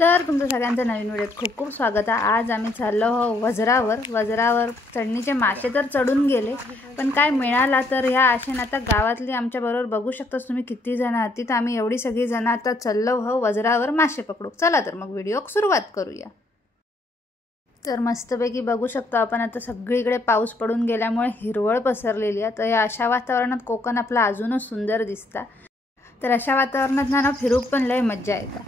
तर तुमचं सगळ्यांचं नवीन व्हिडिओत खूप खूप स्वागत आहे। आज आम्ही चाललो आहोत वजरावर चढणीचे मासे तर चढून गेले, पण काय मिळाला तर ह्या आशेने आता गावातली आमच्या बरोबर बघू शकता तुम्ही किती जण आहात। तर आम्ही एवढी सगळी जण आता चाललो आहोत वजरावर मासे पकडू। चला तर मग व्हिडिओ सुरुवात करूया। तर मस्तपैकी बघू शकतो आपण आता सगळीकडे पाऊस पडून गेल्यामुळे हिरवळ पसरलेली आहे। तर या अशा वातावरणात कोकण आपला अजूनच सुंदर दिसता। तर अशा वातावरणात ना फिरूक पण लय मज्जा येते।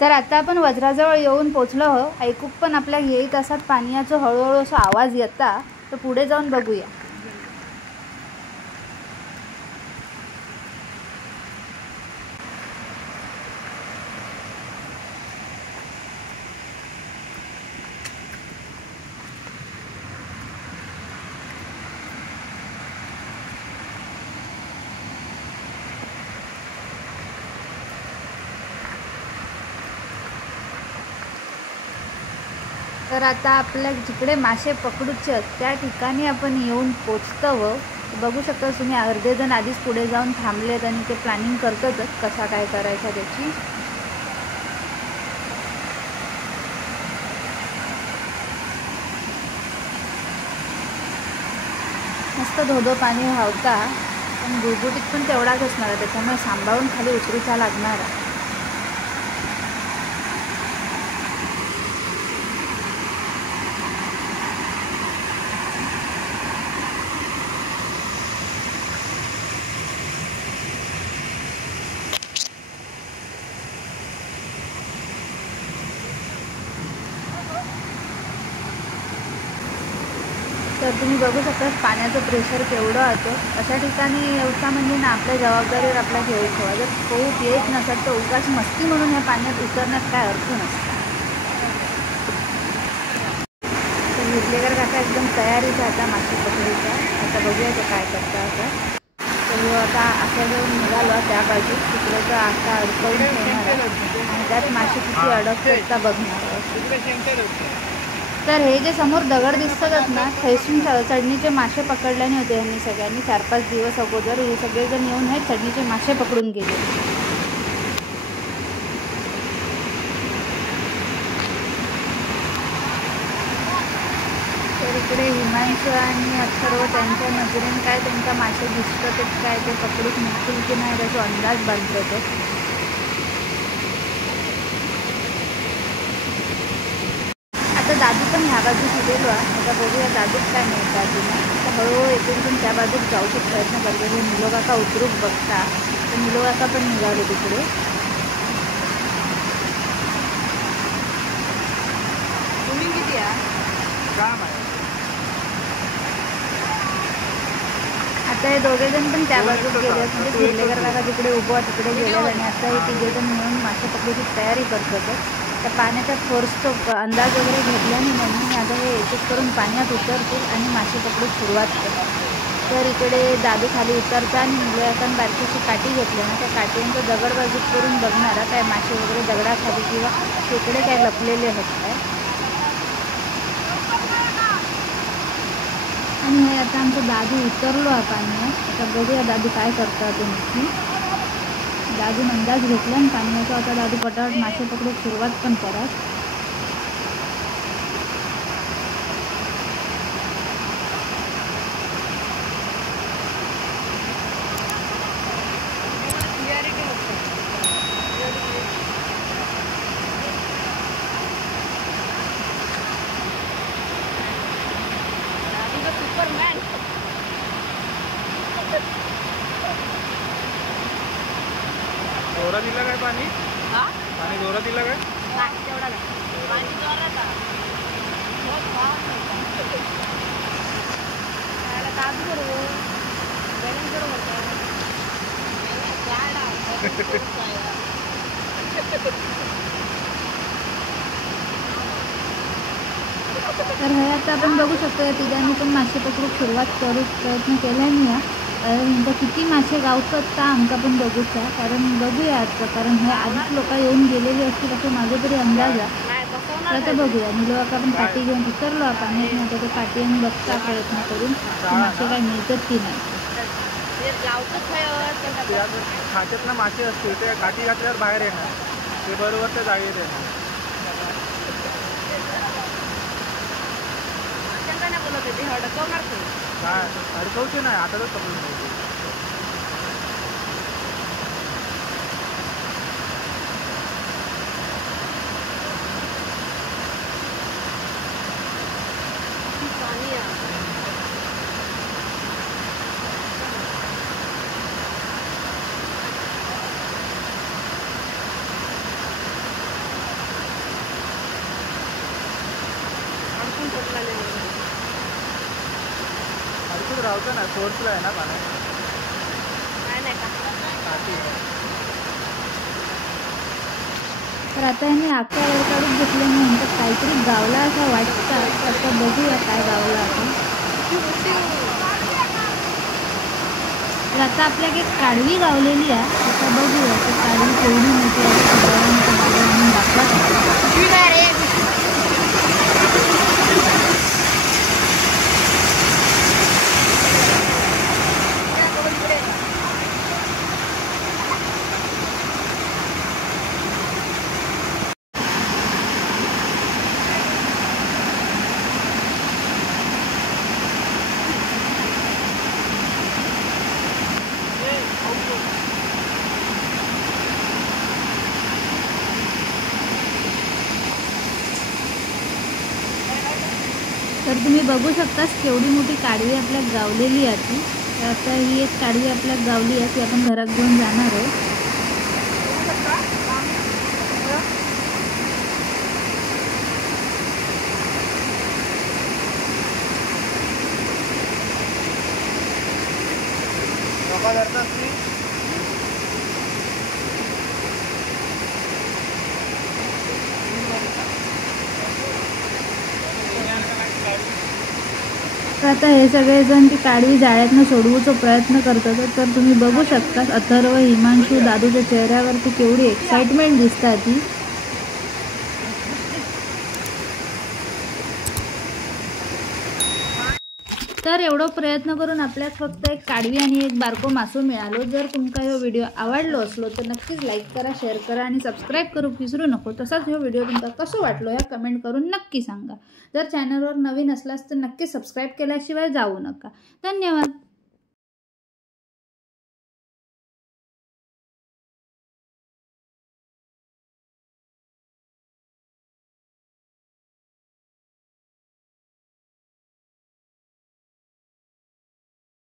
तर आता आपण वज्राजवळ येऊन पोचलो आहोत। ऐकू पण आपल्या येत असत पाण्याचा हळूहळू असा आवाज येता। तर पुढे जाऊन बघूया। तर आता आपल्या जिकडे मासे पकडूचे त्या ठिकाणी आपण येऊन पोचतो व बघू शकता तुम्ही अर्धे जण आधीच पुढे जाऊन थांबलेत आणि ते प्लॅनिंग करतात कसा काय करायचा त्याची। मस्त धोधो पाणी व्हावता, पण गुळगुटीत पण तेवढाच असणार आहे, त्याच्यामुळे सांभाळून खाली उतरूचा लागणार आहे। तर तुम्ही बघू शकता पाण्याचं प्रेशर केवढं होतं। अशा ठिकाणी येऊचा म्हणजे ना आपल्या जबाबदारीवर आपल्या घ्यायचं। जर खूप येत नसत तर उगाच मस्ती म्हणून ह्या पाण्यात उतरण्यात काय अर्थ नसतो। तर हिरलेकर काका एकदम तयारीचा आता मासे पकडीचा। आता बघूया ते काय करता आता। तर आता अशा घेऊन निघालो त्या बाजू तिकडे तर आता अडकवून ठेवणार आणि त्यात मासे किती अडकतात बघणार। तर हे जे समोर दगड दिसतात ना थैसून चढणीचे मासे पकडल्याने होते यांनी सगळ्यांनी 4-5 दिवस अगोदर हे सगळेजण येऊन हे चढणीचे मासे पकडून गेले। तर इकडे हिमांशू आणि अथर्व त्यांच्या नजरेने काय त्यांचा मासे दिसतं ते काय ते पकडून निघतील की नाही त्याचा अंदाज बांधतो ते। दादू पण ह्या बाजूस गेलो आहे। आता बघूया दादूच काय मिळतात तुम्ही। आता हळूहळू एकूण त्या बाजूत जाऊचा प्रयत्न करतो। हे निलो काका उतरूक बघता तर निलो काका पण निघाले तिकडे। तुम्ही किती आता हे दोघेजण पण त्या बाजूत गेले म्हणजे हिरलेकर काका तिकडे उभं तिकडे गेले आणि आता हे तिघेजण मिळून मासे पकडण्याची तयारी करतात। त्या पाण्याचा फोर्सचा अंदाज वगैरे घेतल्याने म्हणून आता हे एक करून पाण्यात उतरतील आणि मासे पकडून सुरुवात करतात। तर इकडे दादू खाली उतरता आणि मुलं बारकीची काठी घेतली ना त्या काठींचं दगड बाजूक करून बघणारा काय मासे वगैरे दगडाखाली किंवा तिकडे काय लपलेले आहेत काय। आणि हे आता आमचं दादू उतरलो आहे पाण्यात। आता बघूया दादू काय करता ते नक्की। दादू अंदाज घेतला आणि पाण्याचा आता दादू पटापट मासे पकडून सुरुवात पण करा। जोरात दिला काय पाणी? पाणी जोरात दिला काय? पाणी जोरात तर हे आता आपण बघू शकतो या तिघांनी पण मासे पकडून सुरुवात करू प्रयत्न केल्याने हिंका किती मासे गावतात का आमका पण बघूचा, कारण बघूया आजचं, कारण हे आधीच लोक येऊन गेलेली असतील असं माझा तरी अंदाज आहे. नाही तर आता बघूया, मुलं आपण पाठी घेऊन उतरलो आपण आता ते पाठी आणि बघता प्रयत्न करून की मासे काय मिळतात की नाही. खात्यात ना मासे असतील ते काठी घातल्यावर बाहेर येणार, ते बरोबर ते जाळीत येणार. नाही बोलत होते अडकवणार ते. काय अडकवते नाही, आता तर पकडून घ्यायचे. पाणी आहे. अडकून पडलेले वगैरे. अडकून राहतं ना, फोर्सला आहे ना पाण्यात. नाही काठी आहे. तर आता ह्याने आख्या वर काढून घेतल्याने नंतर काहीतरी गावला असं वाटतं. आता बघूया काय गावला आपण. तर आता आपल्याला एक काढवी गावलेली आहे. आता बघूया ते काढवी केवढी मोठी आहे, साधारणतः बाजार म्हणून दाखवत आहे. तर तुम्ही बघू शकता केवढी मोठी काढवी आपल्याला गावलेली आहे ती. तर आता ही एक काढवी आपल्याला गावली आहे, ती आपण घरात घेऊन जाणार आहे. लोका धरतात ती. तर आता हे सगळेजण ती काढवी जाळ्यातनं सोडवूचा प्रयत्न करतात. तर तुम्ही बघू शकता अथर्व, हिमांशू, दादूच्या चेहऱ्यावरती केवढी एक्साइटमेंट दिसते ती. तर एवढं प्रयत्न करून आपल्याला फक्त एक काढवी आणि एक बारको मासो मिळालो. जर तुमका हा व्हिडिओ आवडलो असलो तर नक्कीच लाईक करा, शेअर करा आणि सबस्क्राईब करू विसरू नको. तसाच हा व्हिडिओ तुमका कसं वाटलो या कमेंट करून नक्की सांगा. जर चॅनलवर नवीन असलास तर नक्की सबस्क्राईब केल्याशिवाय जाऊ नका. धन्यवाद.